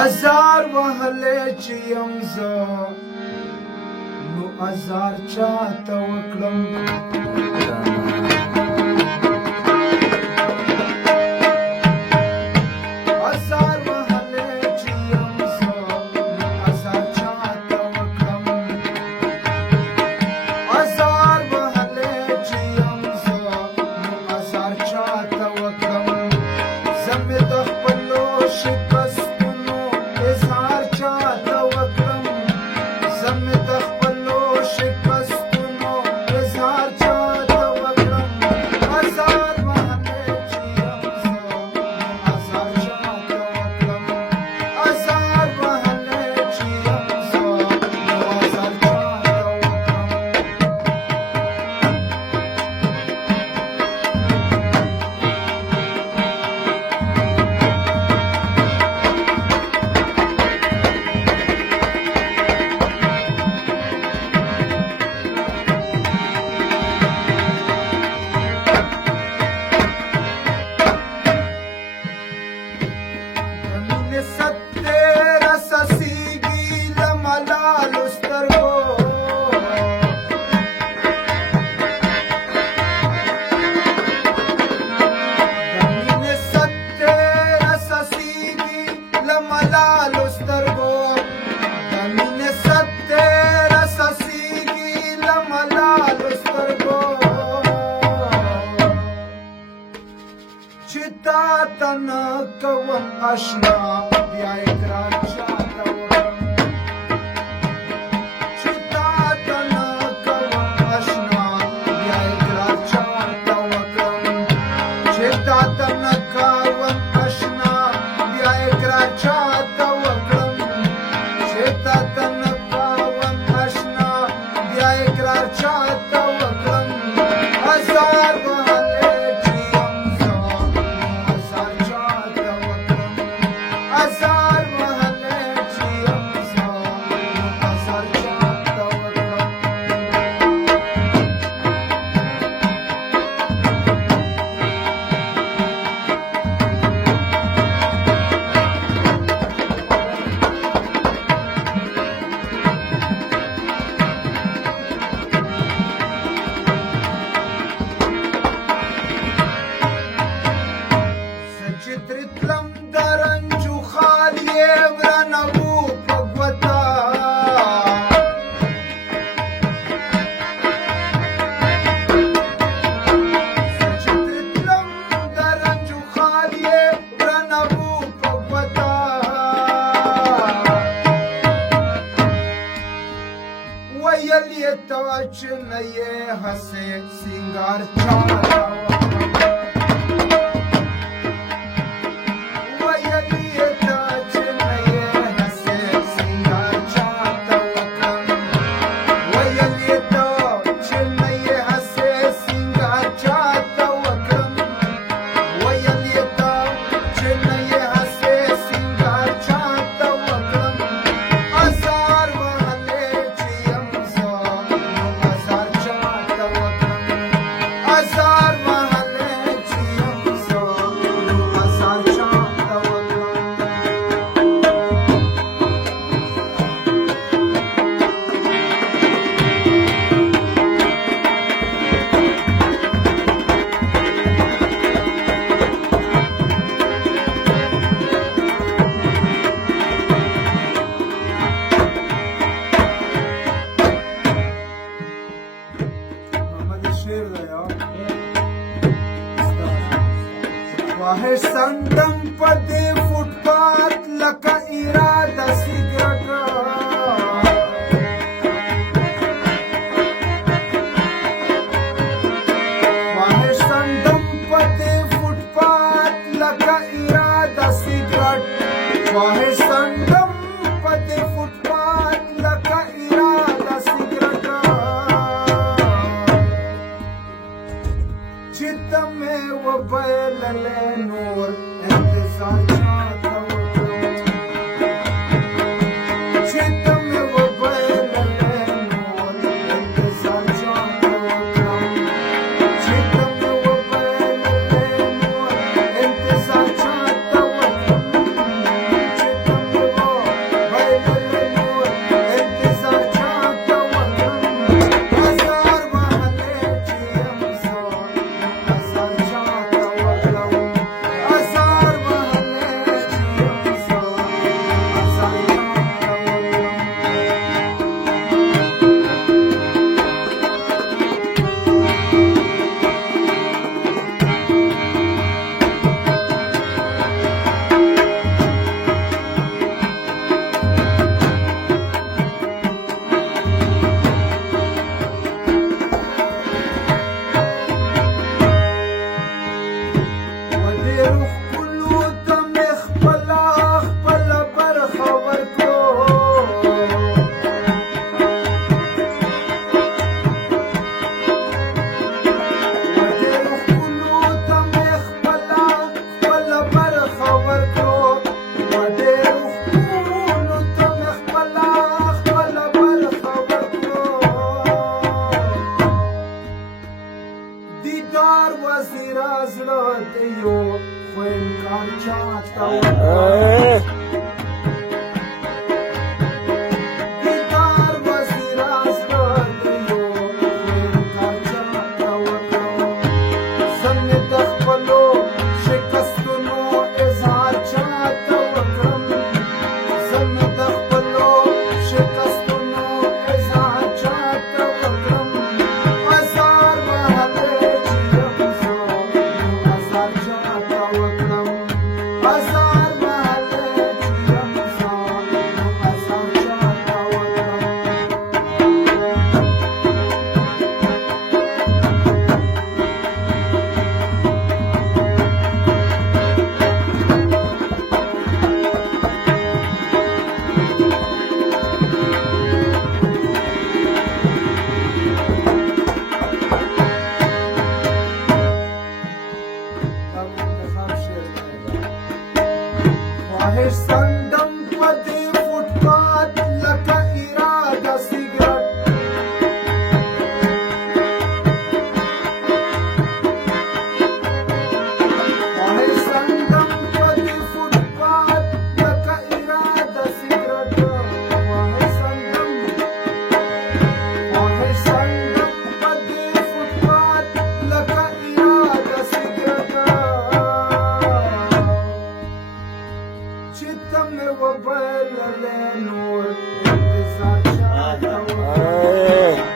Azar wahale chiyam za nu azar chata waklam azar wahale chiyam za nu azar chata waklam azar wahale chiyam za nu azar chata waklam zamme dakhpalo shikas Ashna bia ikrar chata wakam chita tana kawan ashna bia ikrar chata wakam chita tana kawan ashna bia ikrar chata wakam chita tana kawan ashna bia ikrar chata wakam azar wahale chiyam za azar chata azar wahale chiyam za azar chata wakam Sachitritlam daranju khaliye vranavu bhagwata Sachitritlam daranju khaliye vranavu bhagwata Wayaliye tawachnaye hase singar chara Wahe sandam pade footpath laka irada sigrata Wahe sandam pade footpath laka irada sigrat Wahe sandam pade footpath laka irada sigrata Chitta mein wo bailale noor intezar chata wakam Chitta mein wo bailale noor intezar chata wakam Chitta mein wo bailale noor intezar chata wakam Chitta mein انکار چاته وکړم دیدار وزیر ازګر یو انکار چاته وکړم زه مې د خپلو شکستونو اظهار چاته وکړم زه مې د خپلو شکستونو اظهار چاته وکړم ازار وهلی چې یم زه ازار چاته وکړم ازار وهلی چې یم زه ازار چاته وکړم دا مې انتخاب شعر دی خواهش سندم په دې فوټپات لکه اراده سګرټ خواهش سندم په دې فوټپات لکه اراده سګرټ خواهش سندم په دې فوټپات لکه اراده سګرټ چې ته مې وبللې نور انتظار چاته وکړم